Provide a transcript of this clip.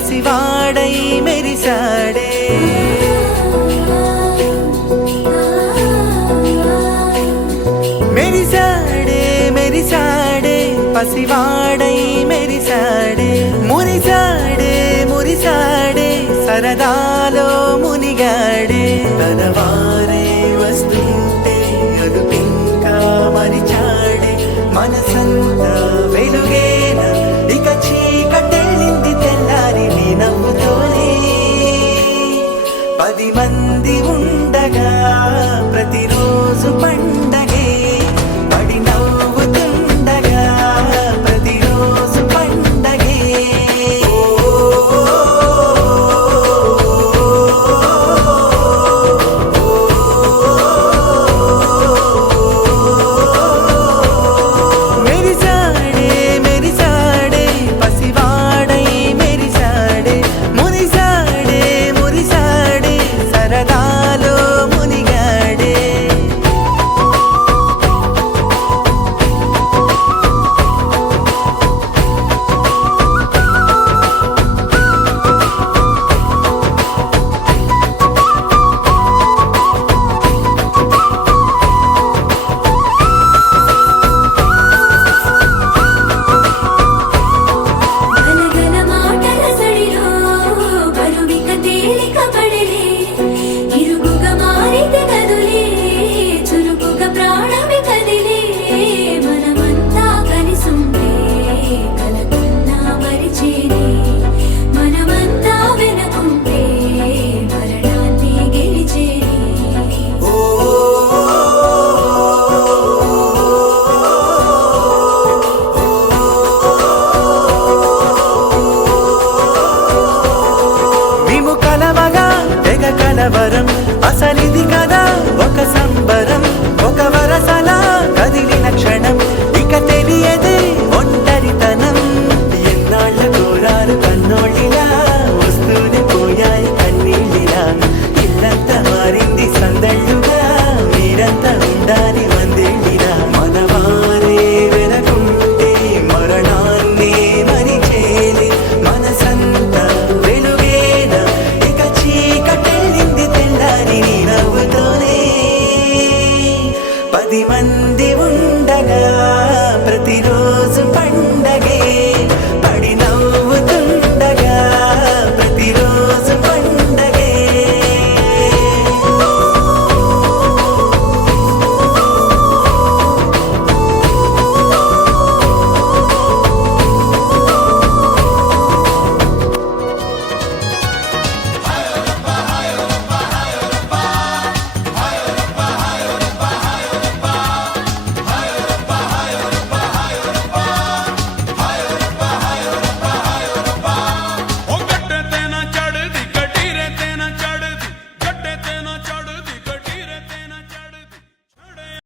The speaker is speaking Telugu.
పసివాడై మెరిసాడే మెరిసాడే మెరిసాడే పసివాడై మెరిసాడే మురిసాడే మురిసాడే సరదాలో మునిగాడే తన వారే వస్తుంటే అదుపింకా మరిచాడే మనసంతా వెలుగేన ఇక చీకటెళ్ళింది తెల్లారి నీ నవ్వుతోనే 10 మంది ఉండగా ప్రతిరోజు పండగే పడి నవ్వుతుండగా ప్రతిరోజు పండగే మెరిసాడే మెరిసాడే పసివాడై మెరిసాడే మురిసాడే మురిసాడే సరదాలో మునిగాడే గలగల మాటల సడిలో బరువిక తేలిక పడిలే ఇరుగుగా మారితే కదులే చురుకుగా ప్రాణమి కదిలే మనమంతా కలిసుంటే కలకన్నా మరిచేనే మనమంతా వెనకుంటే మరణాన్ని గెలిచేనే మేము కలవగా తెగ కలవరం అసలిది కదా ఒక సంబరం ఒక వరసలా కదిలిన క్షణం ఇక తెలియదే ఒంటరితనం ఎన్నాళ్ళ కోరారు కన్నోళ్ళిలా వస్తూనే పోయాయి కన్నీళ్ళిలా ఇల్లంతా మారింది సందళ్ళుగా మీరంతా ఉండాలి వందేళ్ళిలా మనవారే వెనకుంటే మరణాన్ని మరిచేలే మనసంతా వెలుగేన ఇక చీకటెళ్ళింది తెల్లారి నీ నవ్వుతోనే 10 మంది